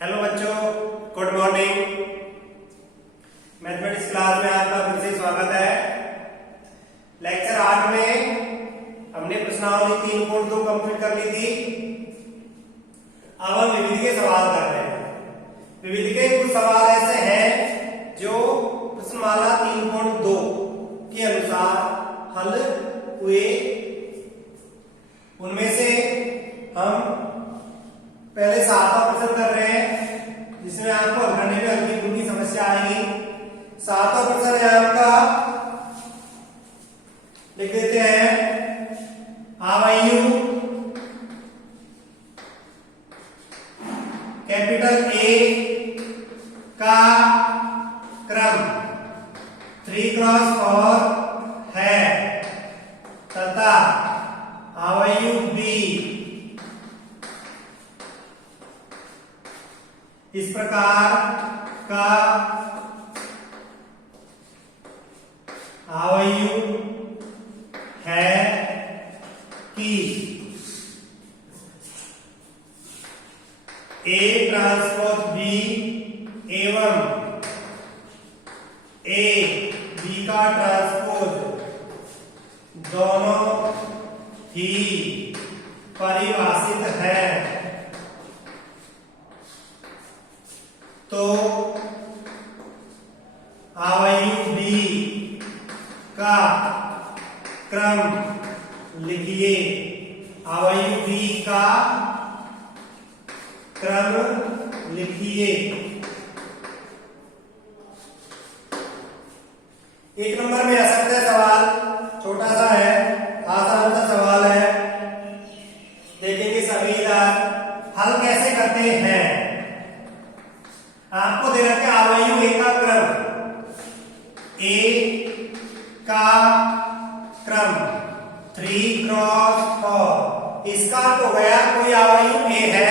Hello बच्चों, good morning. Mathematics class में आपका फिर से स्वागत है। लेक्चर 8 में हमने प्रश्नावली 3.2 कंप्लीट कर ली थी। अब हम विविध के सवाल कर रहे हैं। विविध के कुछ सवाल ऐसे हैं जो प्रश्नमाला 3.2 के अनुसार हल हुए। उनमें से हम पहले 7वां प्रश्न कर रहे हैं, जिसमें आपको हल करने में हल्की फुल्की समस्या आएगी। 7वां प्रश्न है आपका, लिख देते हैं आयु कैपिटल ए का क्रम 3x4 है तथा आयु बी इस प्रकार का आयु है कि A ट्रांसपोज B एवं A B का ट्रांसपोज दोनों ही परिभाषित है, तो आयु बी का क्रम लिखिए। आयु बी का क्रम लिखिए। एक नंबर में आ सकता है सवाल, छोटा सा है, आसान सा सवाल है। देखेंगे सभी हल कैसे करते हैं। आपको दे रखा है आयु ए का क्रम, ए का क्रम 3x4। इसका तो गया कोई आयु ए है,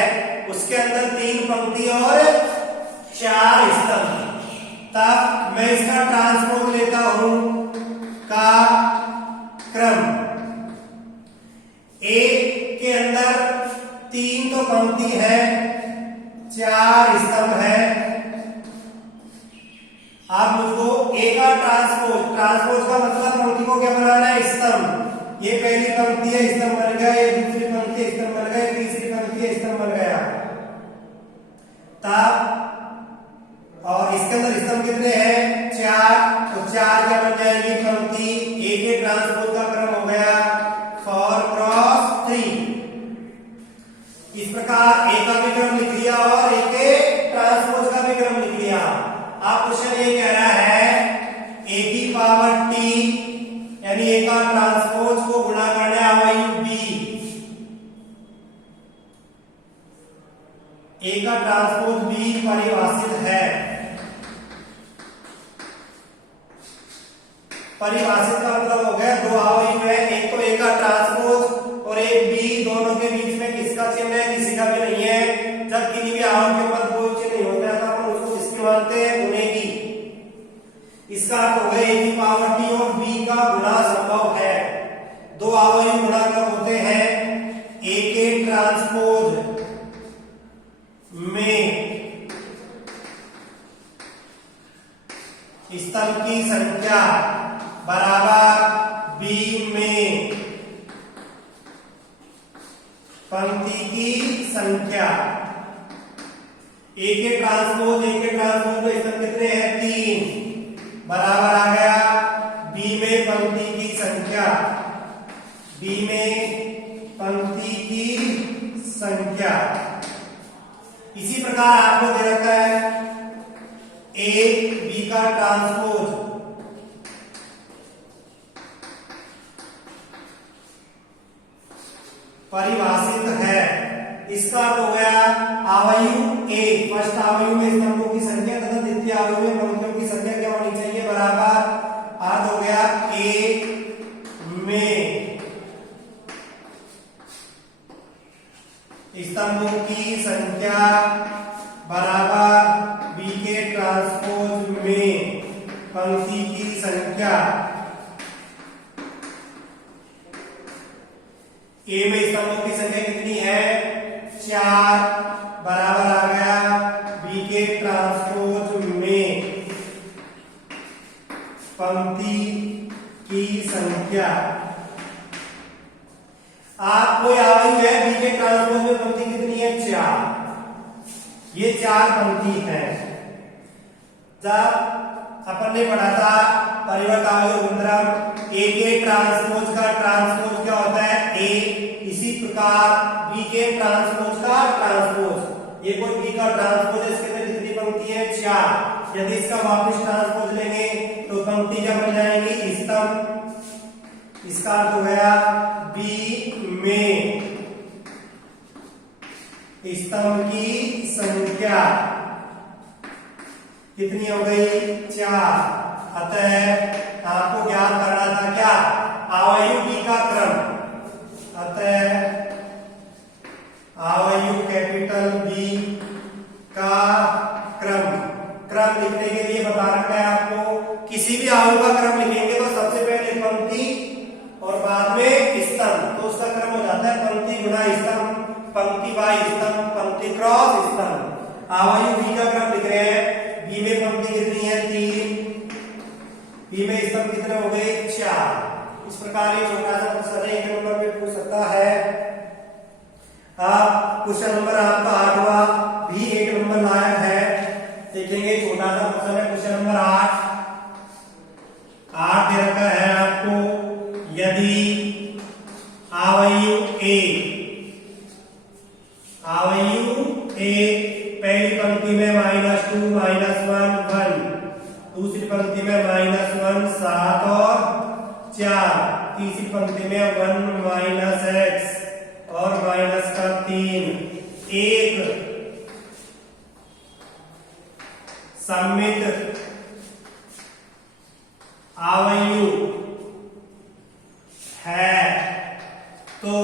उसके अंदर 3 पंक्ति और 4 स्तंभ। तब मैं इसका ट्रांसपोज लेता हूं का क्रम। ए के अंदर 3 तो पंक्ति है, 4 स्तंभ है। आप मुझको ए का ट्रांसपोज का मतलब पंक्ति को क्या बनाना है, स्तंभ। ये पहली पंक्ति है, स्तंभ बन गया। ये दूसरी पंक्ति है, स्तंभ बन गया। तीसरी पंक्ति है, स्तंभ बन गया। तब और इसके अंदर स्तंभ कितने हैं, 4। तो 4 क्या बन जाएगी पंक्ति। ए के ट्रांसपोज का क्रम हो गया 4x3। इस प्रकार ए का भी क्रम लिख लिया और ए के ट्रांसपोज का भी क्रम लिख लिया। आप क्वेश्चन ये कह रहा है ए की पावर टी यानी ए का ट्रांसपोज को गुणा करने आयु बी। ए का ट्रांसपोज बी परिभाषित है। परिभाषित का मतलब हो गया दो आयु है, एक तो ए का ट्रांसपोज और एक बी। दोनों के बीच में किसका चिन्ह है, किसी का भी नहीं है। जब किसी भी आयु के ऊपर कोई चिन्ह नहीं होता है तो अपन उसको किसकी मानते हैं, गुणे की। इसका अर्थ हो गया ए की पावर टी और बी का गुणा संभव है। दो आयु गुणा कब होते हैं, ए के ट्रांसपोज में स्तंभ की संख्या बराबर बी में पंक्ति की संख्या। ए के ट्रांसपोज में स्तंभ कितने हैं, 3 बराबर आ गया बी में पंक्ति की संख्या। बी में पंक्ति की संख्या। इसी प्रकार आपको दे रखा है ए बी का ट्रांसपोज परिभाषित है। इसका तो गया आयु ए, फर्स्ट आयु में स्तंभों की संख्या तथा द्वितीय आयु में पंक्तियों की संख्या क्या होनी चाहिए, बराबर। अर्थ हो गया ए में स्तंभों की संख्या बराबर बी के ट्रांसपोज में पंक्ति की संख्या। ए में स्तंभों की संख्या कितनी है 4 बराबर आ गया आप कोई आयु है बी के ट्रांसपोज में पंक्ति कितनी है 4, ये 4 पंक्ति है। जब अपन ने पढ़ा था परिवर्त आयु गुणधर्म ए के ट्रांसपोज का ट्रांसपोज क्या होता है ए, इसी प्रकार बी के ट्रांसपोज का ट्रांसपोज, ये कोई बी का ट्रांसपोज है, इसके अंदर कितनी पंक्ति है 4, यदि इसका वापस ट्रांसपोज लेंगे तो पंक्ति क्या बन जाएगी स्तंभ। इसका अर्थ हो गया बी में स्तंभ की संख्या कितनी हो गई 4। अतः आपको ज्ञात करना था क्या आयु बी का क्रम। अतः आयु कैपिटल बी का क्रम लिखने के लिए बता रखा है आपको, किसी भी आयु का क्रम लिखेंगे तो सबसे पहले पंक्ति और बाद में स्तंभ, तो उसका क्रम हो जाता है पंक्ति गुणा स्तंभ, पंक्ति बाय स्तंभ, पंक्ति क्रॉस स्तंभ। आयु बी का क्रम लिख रहे हैं, बी में पंक्ति कितनी है 3, बी में स्तंभ कितने हो गए 4। इस प्रकार ये छोटा सा प्रश्न है, 1 नंबर पे पूछ सकता है। अब क्वेश्चन नंबर आपका 8वां भी 1 नंबर लायक है, देखेंगे छोटा सा प्रश्न है। क्वेश्चन नंबर 8 दे रखा है आपको, यदि आयु ए पहली पंक्ति में -2 -1 1, दूसरी पंक्ति में -1 7 और 4, तीसरी पंक्ति में 1 -x और -3, एक सममित आयु है तो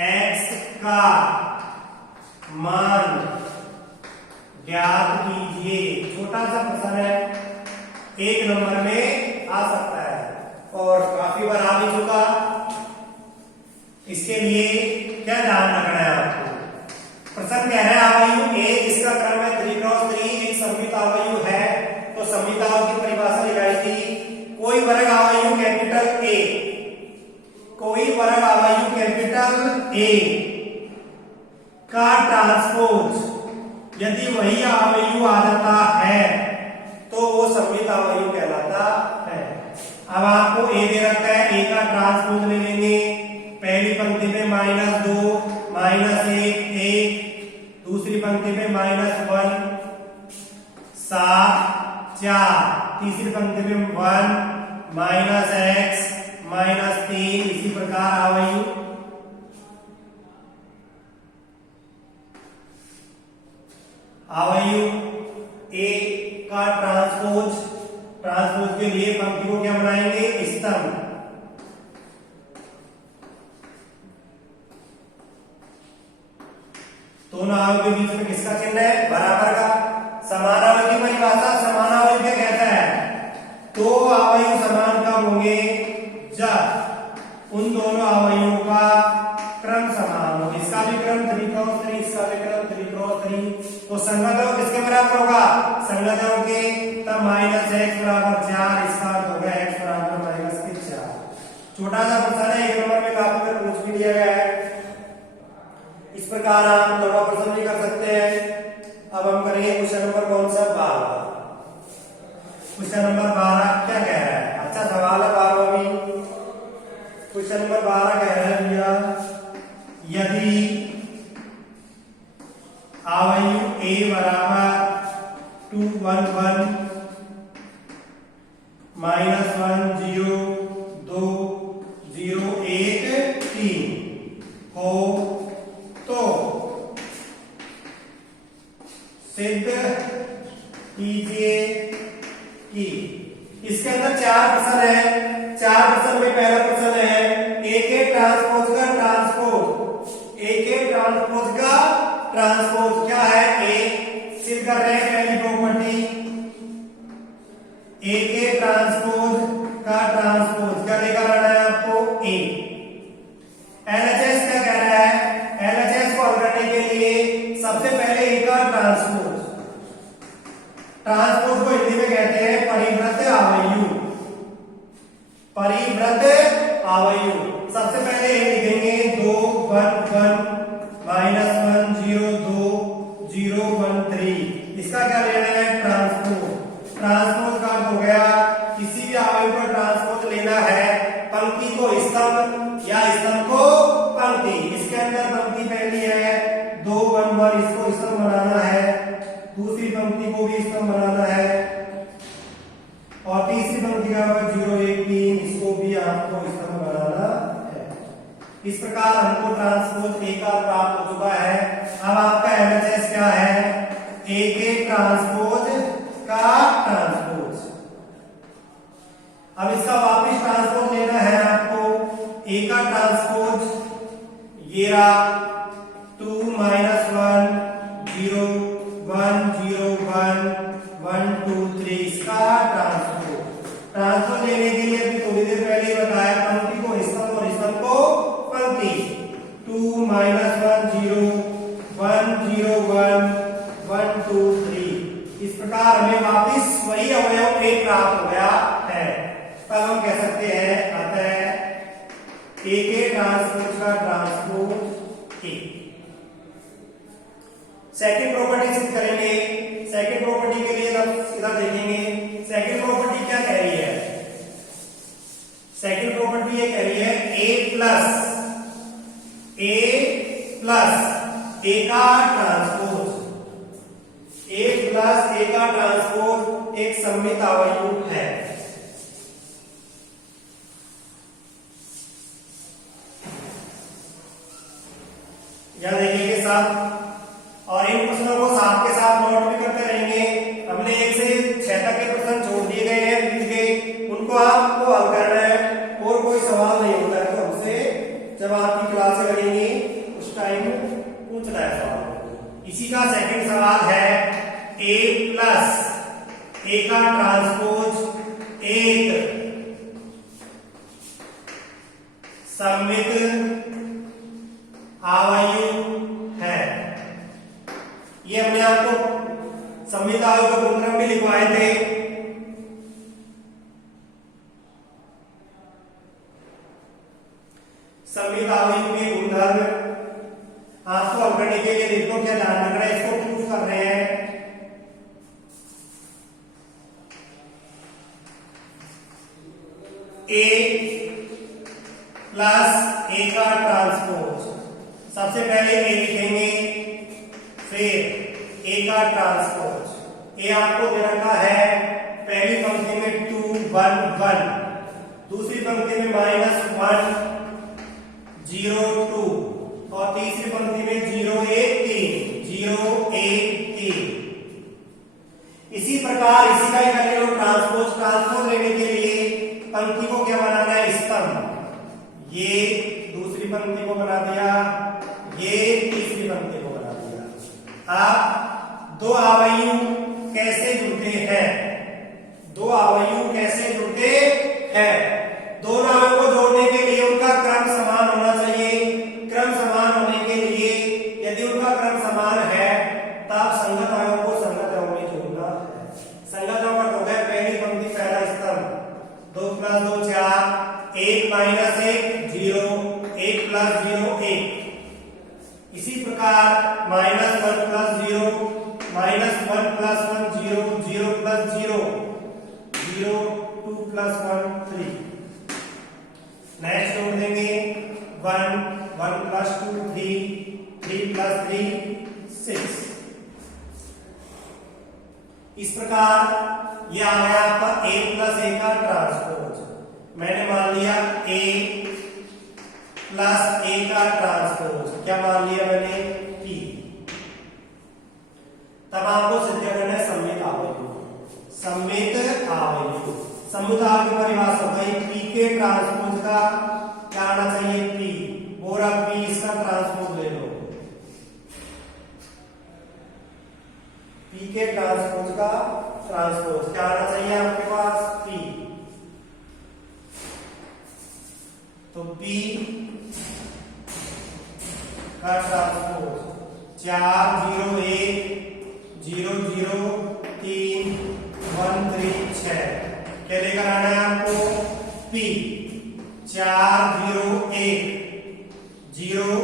x का मान ज्ञात कीजिए। छोटा सा प्रश्न है, 1 नंबर में आ सकता है और काफी बार आ भी चुका। इसके लिए क्या ध्यान रखना है आपको, प्रश्न कह रहा है आयु ए, इसका क्रम है 3 क्रॉस 3, एक सममित आयु है, तो सममित आयु की परिभाषा लगाई थी, कोई वर्ग आयु कैपिटल ए, कोई वर्ग आयु कैपिटल ए का ट्रांसपोज यदि वही आयु आ जाता है तो वो सममित आयु कहलाता है। अब आपको ए दे रखा है, ए का ट्रांसपोज ले लेंगे, पहली पंक्ति में -2 -1 1, दूसरी पंक्ति में -1 7 4, तीसरी पंक्ति में 1 -x -3, इसी प्रकार आयु ए का ट्रांसपोज के लिए पंक्ति को क्या बनाएंगे स्तंभ। दोनों आयु के बीच में किसका चिन्ह है बराबर का। समान आयु की परिभाषा, समान आयु क्या कहता है, दो आयु समान कब होंगे जब उन दोनों आयुओं का क्रम समान हो। इसका भी क्रम 3 क्रॉस 3, इसका भी क्रम 3 क्रॉस 3, तो संगत आयु किसके बराबर होगा संगत आयु के, तब -x बराबर 4, इसका अर्थ होगा x बराबर -4। छोटा सा प्रश्न है, 1 नंबर में काफी बार पूछ भी लिया गया है। इस प्रकार आप लंबा प्रश्न भी कर सकते हैं। अब हम करेंगे क्वेश्चन नंबर कौन सा 12। क्वेश्चन नंबर 12 क्या कह रहा है, अच्छा सवाल है 12वां भी। क्वेश्चन नंबर 12 कह रहा है भैया, यदि आयु a बराबर 2 1 1 -1 0 2 0 1 3 हो तो सिद्ध कीजिए कि। इसके अंदर 4 प्रश्न है। 4 प्रश्न में पहला प्रश्न है ए के ट्रांसपोज का ट्रांसपोज। ए के ट्रांसपोज का ट्रांसपोज क्या है, ए सिद्ध कर रहे हैं पहली प्रॉपर्टी, ए के ट्रांसपोज का ट्रांसपोज क्या लेकर आना है आपको ए। एलएचएस क्या कह रहा है, एलएचएस को हल करने के लिए सबसे पहले ए का ट्रांसपोज, ट्रांसपोज को हिंदी में कहते हैं परिवृत आयु। परिवृत आयु सबसे पहले ए लिखेंगे 1 1 -1 0 2 0 1 3। इसका क्या लेना है? ट्रांसपोज। ट्रांसपोज का अर्थ हो गया किसी भी अवयव का ट्रांसपोज लेना है, पंक्ति को स्तंभ या स्तंभ को पंक्ति। इसके अंदर पंक्ति पहली है 2 1 1, इसको स्तंभ बनाना है, दूसरी पंक्ति को भी स्तंभ बनाना है, और तीसरी पंक्ति का 0 1 3, इसको भी आपको स्तंभ बनाना है। इस प्रकार हमको ट्रांसपोज ए का प्राप्त हो चुका है। अब आपका एलएचएस क्या है? ए के ट्रांसपोज का ट्रांसपोज। अब इसका वापिस ट्रांसपोज लेना है आपको। ए का ट्रांसपोज ये रहा 2 -1 0 1 0 1 1 2 3, इसका ट्रांसपोज। ट्रांसपोज लेने के लिए थोड़ी देर पहले ही बताया, पंक्ति को स्तंभ और स्तंभ को पंक्ति। 2 -1 0 1 0 1 1 2 3। इस प्रकार हमें वापिस वही अवयव ए प्राप्त हो गया है। तब हम कह सकते हैं अतः ए के ट्रांसपोज का ट्रांसपोज ए। सेकंड प्रॉपर्टी सिद्ध करेंगे। सेकंड प्रॉपर्टी के लिए हम सीधा देखेंगे सेकंड प्रॉपर्टी क्या कह रही है। सेकंड प्रॉपर्टी ये कह रही है ए प्लस ए का ट्रांसपोज। ए प्लस ए का ट्रांसपोज एक सममित अवयव है। यह देखिए साथ, और इन प्रश्नों को साथ के साथ नोट भी करते रहेंगे। हमने 1 से 6 तक के प्रश्न छोड़ दिए गए हैं, बीत गए, उनको आपको हल करना है। और कोई सवाल नहीं होता है तो हमसे जब आपकी क्लासें लगेंगी उस टाइम पूछना है सवाल। इसी का सेकंड सवाल है ए प्लस ए का ट्रांसपोज एक सममित अवयव है। ये हमने आपको सममित अवयव का गुणधर्म भी लिखवाए थे। सममित अवयव के गुणधर्म आपको हल करने के लिए देखो क्या ध्यान रखना है, इसको प्रूफ कर रहे हैं। ए प्लस ए का ट्रांसपोज, सबसे पहले ए लिखेंगे, फिर ए का ट्रांसपोज। ए आपको दे रखा है पहली पंक्ति में 2 1 1, दूसरी पंक्ति में -1 0 2, और तीसरी पंक्ति में 0 1 3 0 1 3। इसी प्रकार इसी का ही करने लो ट्रांसपोज। ट्रांसपोज लेने के लिए पंक्ति को क्या बनाना है? स्तंभ। ये दूसरी पंक्ति को बना दिया, ये तीसरी पंक्ति को बना दिया। अब दो अवयव कैसे जुड़ते हैं? दो अवयव कैसे जुड़ते हैं? दोनों अवयव को जोड़ने के लिए उनका क्रम समान होना चाहिए। क्रम समान होने के लिए यदि उनका क्रम समान है तब संगत अवयव को संगत अवयव में जोड़ना है। संगत अवयव हो गया पहली पंक्ति पहला स्तंभ, 2 + 2 4, 1 - 1 0, 1 + 0 1। इसी प्रकार -1 + 0, -1 + 1 0, 0 + 0 0, 2 + 1 3। नेक्स्ट जोड़ देंगे 1 1 + 2 3, 3 + 3 6। इस प्रकार यह आ गया आपका a + a का ट्रांसपोज। मैंने मान लिया a + a का ट्रांसपोज, क्या मान लिया मैंने? p। तब आपको सिद्ध करना है सममित अवयव। सममित अवयव, सममित अवयव की परिभाषा होता है p के ट्रांसपोज का क्या आना चाहिए? p। और अब p इसका ट्रांसपोज ले लो, p के ट्रांसपोज का ट्रांसपोज क्या आना चाहिए आपके पास? p। तो p का ट्रांसपोज 4 0 1 0 0 3 1 3 6 क्या लेकर आना है आपको? p। 4 0 1 0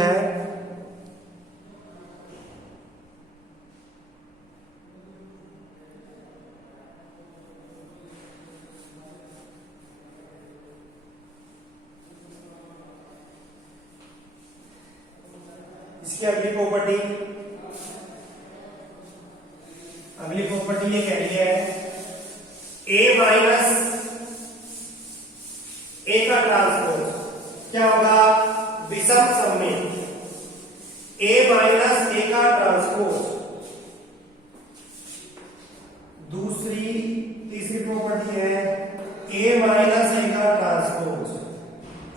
है। इसकी अगली प्रॉपर्टी ये कह रही है ए माइनस ए का ट्रांसपोज क्या होगा, विषम सममित। ए माइनस ए का ट्रांसपोज। तीसरी प्रॉपर्टी है ए माइनस ए का ट्रांसपोज।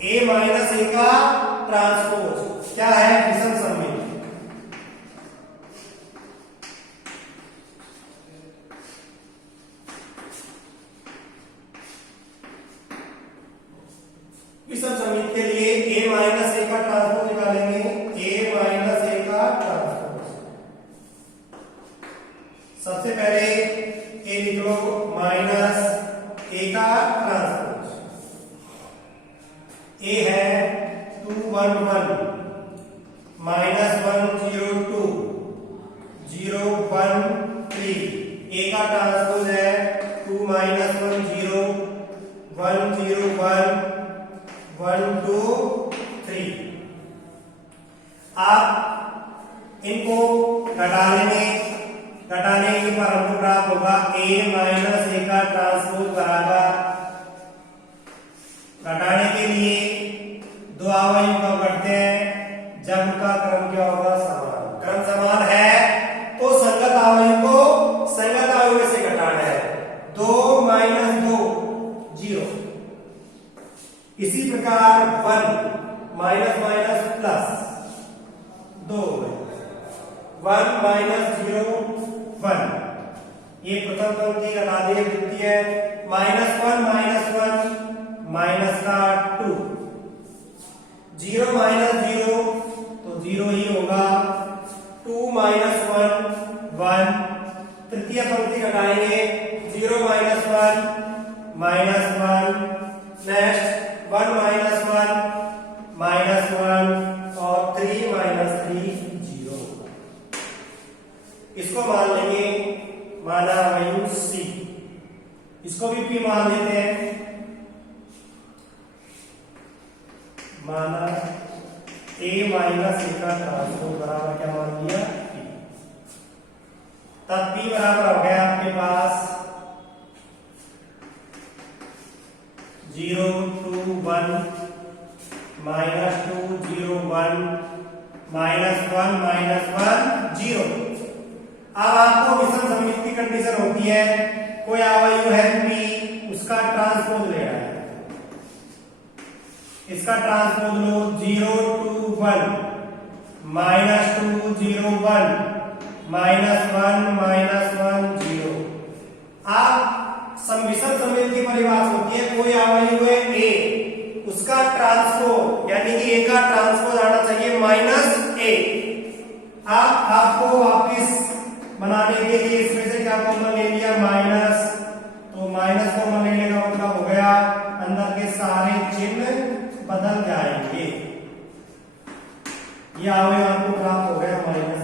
ए माइनस ए का ट्रांसपोज क्या है, विषम सममित। विषम सममित के लिए ए माइनस ए का ट्रांसपोज निकालेंगे। ए माइनस ए का ट्रांसपोज, सबसे पहले ए लिख लो माइनस ए का ट्रांसपोज। ए है 2 1 1 माइनस 1 0 2 0 1 3। ए का ट्रांसपोज है 2 माइनस 1 0 1 0 1 1 2 3। आप इनको घटा लेंगे, घटाने पर हमको प्राप्त होगा ए माइनस ए का ट्रांसपोज बराबर, घटाने के लिए दो आव्यूह का करते हैं जब उनका क्रम क्या होगा, समान। क्रम समान है तो संगत आव्यूह को संगत आव्यूह से घटाना है। 2 माइनस 2 0। इसी प्रकार 1 माइनस माइनस प्लस 2 1 माइनस 0 1। ये प्रथम पंक्ति घटा दिए द्वितीय -1 -1 माइनस का 2 0 माइनस 0 तो 0 ही होगा। 2 माइनस 1 1। तृतीय पंक्ति घटाएंगे 0 minus 1 minus 1। Next 1 minus 1 minus 1 और 3 माइनस 3 0। इसको मान लेंगे माना आव्यूह सी। इसको भी पी मान लेते हैं, माना ए माइनस ए का ट्रांसपोज बराबर क्या मान लिया, पी। तब पी बराबर हो गया आपके पास 0 2 1 माइनस 2 0 1 माइनस 1 माइनस 1 0। अब आपको विषम सममित की कंडीशन होती है, कोई आव्यूह है पी, उसका ट्रांसपोज ले रहा है। इसका ट्रांसपोज लो 0 2 1 माइनस 2 0 1 माइनस 1 माइनस 1 0। आप विषम सममित की परिभाषा होती है, कोई आव्यूह है ए, उसका ट्रांसपोज यानी कि ए का ट्रांसपोज आना चाहिए माइनस ए। आपको वापिस बनाने के लिए इसमें से क्या कॉमन ले लिया, माइनस। तो माइनस कॉमन लेने का मतलब हो गया अंदर के सारे चिन्ह बदल जाएंगे। ये आव्यूह आपको प्राप्त हो गया माइनस।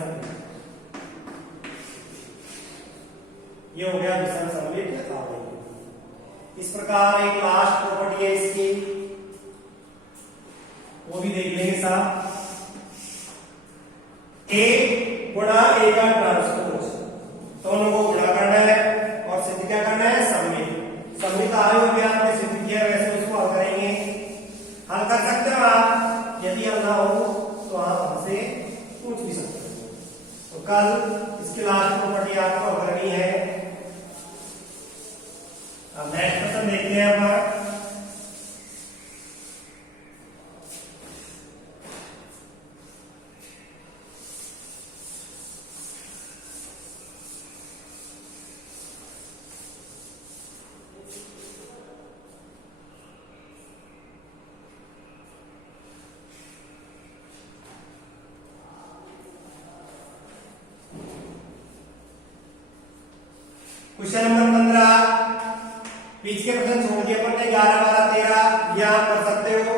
ये हो गया विषम सममित आव्यूह। इस प्रकार एक लास्ट प्रॉपर्टी है इसकी, वो भी देख लेंगे साहब। ए गुणा ए का ट्रांसपोज, दोनों को गुणा करना है और सिद्ध क्या करना है, सममित। सममित आव्यूह भी आपने सिद्ध किया, वैसे उसको हल करेंगे। हल कर सकते हो आप, यदि हल ना हो तो आप हमसे पूछ भी सकते हो। तो कल इसकी लास्ट प्रॉपर्टी आपको हल करनी है। अब नेक्स्ट क्वेश्चन देखते हैं अपन। Question number 15। बीच के प्रश्न छोड़ दिए अपन ने 11 12 13, ये आप कर सकते हो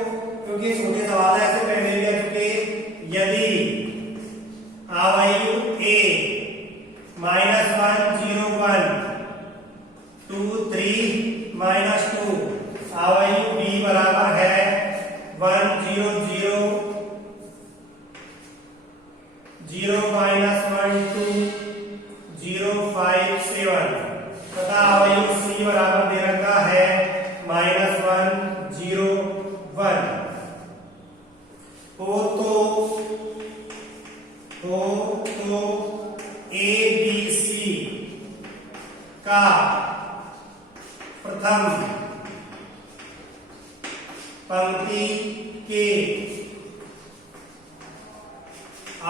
क्योंकि छोटे सवाल है, ऐसे पहले भी आ चुके। 0 माइनस 1 2 0 5 7 तथा अवयव C बराबर दे रखा है -1 0 1। हो तो ए बी सी का प्रथम पंक्ति के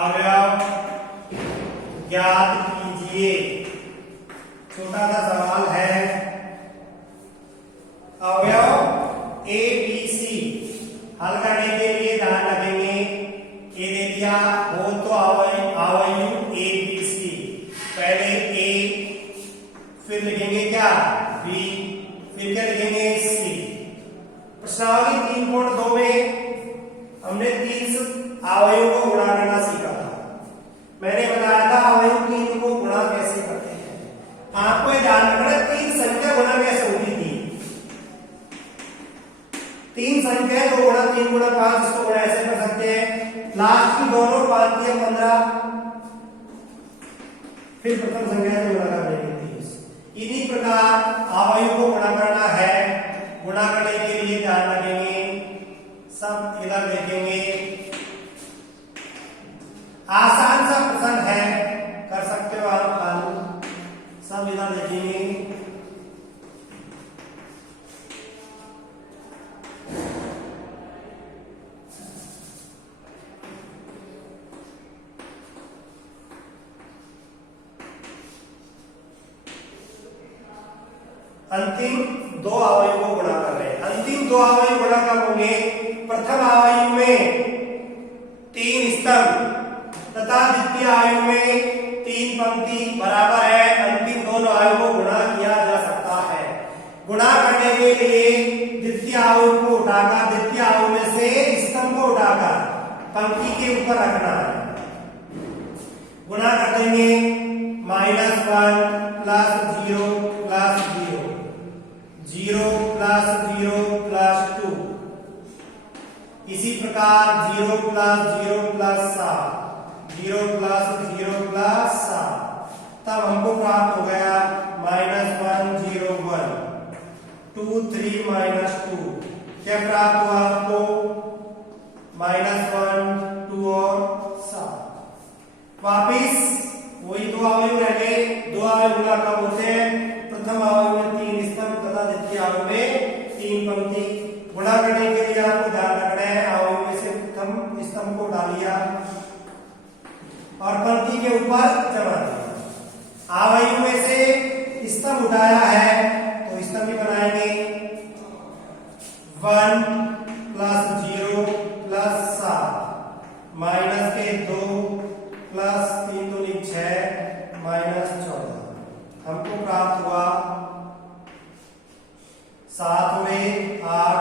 अवयव ज्ञात कीजिए। छोटा सा सवाल है, अवयव ए बी सी हल करने के लिए ध्यान रखेंगे। ए दे दिया हो तो अवयव ए बी सी, पहले ए फिर लिखेंगे क्या बी फिर क्या लिखेंगे सी। प्रश्नावली 3.2 में हमने 3 अवयवों को गुणा करना सीखा था। मैंने बताया था अवयव 3 को गुणा कैसे करते हैं। आपको ध्यान रखना 3 संख्या गुणा कैसे होती थी। 3 संख्या 2 गुणा 3 गुणा 5, इसको गुणा ऐसे कर सकते हैं। लास्ट की दोनों 5 या 15, फिर प्रथम संख्या से गुणा करने के 30। इन्हीं प्रकार अवयव को गुणा करना है। गुणा करने के लिए ध्यान रखेंगे, सब इधर देखेंगे। आसान सा प्रश्न है, कर सकते हो आप हल, सब इधर देखेंगे। अंतिम 2 अवयव को गुणा कर रहे हैं। अंतिम 2 अवयव गुणा कब होंगे? प्रथम अवयव में 3 स्तंभ तथा द्वितीय अवयव में 3 पंक्ति बराबर है। अंतिम दोनों अवयव को गुणा किया जा सकता है। गुणा करने के लिए द्वितीय अवयव को उठाकर, द्वितीय अवयव में से स्तंभ को उठाकर पंक्ति के ऊपर रखना है। गुणा कर देंगे -1 प्लस 0 प्लस 0 0 प्लस 0 प्लस 2, इसी प्रकार 0 प्लस 0 प्लस 7 0 प्लस 0 प्लस 7, तब हमको प्राप्त हो गया -1 0 1 2 3 -2। क्या प्राप्त हुआ आपको? -1 2 और 7। वापिस वही 2 अवयव रह गए। 2 अवयव गुणा कब होते हैं? प्रथम अवयव में 3 स्तंभ तथा द्वितीय अवयव में 3 पंक्ति। गुणा करने के लिए आपको ध्यान रखना है, अवयव में से प्रथम स्तंभ को डालिया और पंक्ति के ऊपर जमा दिया। अवयव में से स्तंभ उठाया है तो स्तंभ भी बनाएंगे। 1 प्लस 0 प्लस 7 माइनस के 2 प्लस 3 दूनी 6 -14। हमको प्राप्त हुआ 7 में 8